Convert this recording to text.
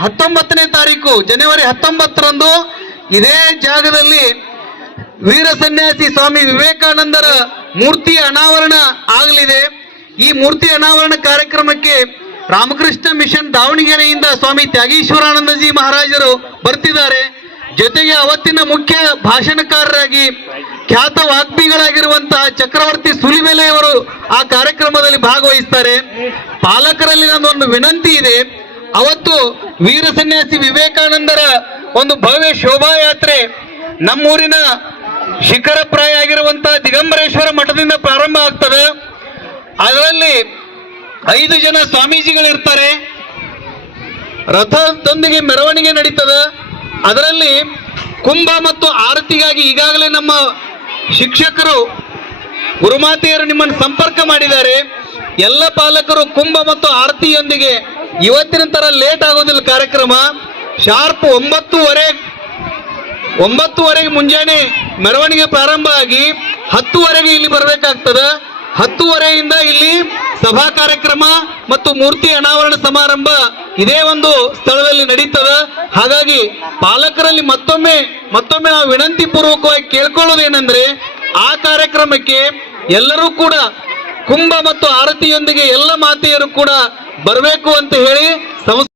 19ನೇ ತಾರೀಕು ಜನವರಿ 19ರಂದು ಇದೇ ಜಾಗದಲ್ಲಿ ವೀರ ಸನ್ಯಾಸಿ ಸ್ವಾಮಿ ವಿವೇಕಾನಂದರ ಮೂರ್ತಿಯ ಅನಾವರಣ ಆಗಲಿದೆ. ಈ ಮೂರ್ತಿ ಅನಾವರಣ ಕಾರ್ಯಕ್ರಮಕ್ಕೆ ರಾಮಕೃಷ್ಣ ಮಿಷನ್ ದಾವಣಗೆರೆಯಿಂದ ಸ್ವಾಮಿ ತ್ಯಾಗೀಶ್ವರಾನಂದಜಿ ಮಹಾರಾಜರು ಬರ್ತಿದ್ದಾರೆ. ಜೊತೆಗೆ ಅವತ್ತಿನ ಮುಖ್ಯ ಭಾಷಣಕಾರರಾಗಿ ಖ್ಯಾತ ವಾಗ್ಮಿಗಳಾಗಿರುವಂತಹ ಚಕ್ರವರ್ತಿ ಸುಲಿಬೆಲೆಯವರು ಆ ಕಾರ್ಯಕ್ರಮದಲ್ಲಿ ಭಾಗವಹಿಸ್ತಾರೆ. ಪಾಲಕರಲ್ಲಿ ನನ್ನೊಂದು ವಿನಂತಿ ಇದೆ, ಅವತ್ತು ವೀರ ಸನ್ಯಾಸಿ ವಿವೇಕಾನಂದರ ಒಂದು ಭವ್ಯ ಶೋಭಾಯಾತ್ರೆ ನಮ್ಮೂರಿನ ಶಿಖರಪ್ರಾಯ ಆಗಿರುವಂತಹ ದಿಗಂಬರೇಶ್ವರ ಮಠದಿಂದ ಪ್ರಾರಂಭ ಆಗ್ತದೆ. ಅದರಲ್ಲಿ 5 ಜನ ಸ್ವಾಮೀಜಿಗಳಿರ್ತಾರೆ. ರಥದೊಂದಿಗೆ ಮೆರವಣಿಗೆ ನಡೀತದೆ. ಅದರಲ್ಲಿ ಕುಂಭ ಮತ್ತು ಆರತಿಗಾಗಿ ಈಗಾಗಲೇ ನಮ್ಮ ಶಿಕ್ಷಕರು ಗುರುಮಾತೆಯರು ನಿಮ್ಮನ್ನು ಸಂಪರ್ಕ ಮಾಡಿದ್ದಾರೆ. ಎಲ್ಲ ಪಾಲಕರು ಕುಂಭ ಮತ್ತು ಆರತಿಯೊಂದಿಗೆ ಇವತ್ತಿನ ತರ ಲೇಟ್ ಆಗೋದಿಲ್ಲ. ಕಾರ್ಯಕ್ರಮ ಶಾರ್ಪ್ 9:30 ಮುಂಜಾನೆ ಮೆರವಣಿಗೆ ಪ್ರಾರಂಭ ಆಗಿ 10:00 ಇಲ್ಲಿ ಬರಬೇಕಾಗ್ತದೆ. 10:30 ಇಲ್ಲಿ ಸಭಾ ಕಾರ್ಯಕ್ರಮ ಮತ್ತು ಮೂರ್ತಿ ಅನಾವರಣ ಸಮಾರಂಭ ಇದೇ ಒಂದು ಸ್ಥಳದಲ್ಲಿ ನಡೀತದೆ. ಹಾಗಾಗಿ ಪಾಲಕರಲ್ಲಿ ಮತ್ತೊಮ್ಮೆ ನಾವು ವಿನಂತಿ ಪೂರ್ವಕವಾಗಿ ಕೇಳ್ಕೊಳ್ಳೋದೇನೆಂದ್ರೆ, ಆ ಕಾರ್ಯಕ್ರಮಕ್ಕೆ ಎಲ್ಲರೂ ಕೂಡ ಕುಂಭ ಮತ್ತು ಆರತಿಯೊಂದಿಗೆ ಎಲ್ಲ ಮಾತೆಯರು ಕೂಡ ಬರಬೇಕು ಅಂತ ಹೇಳಿ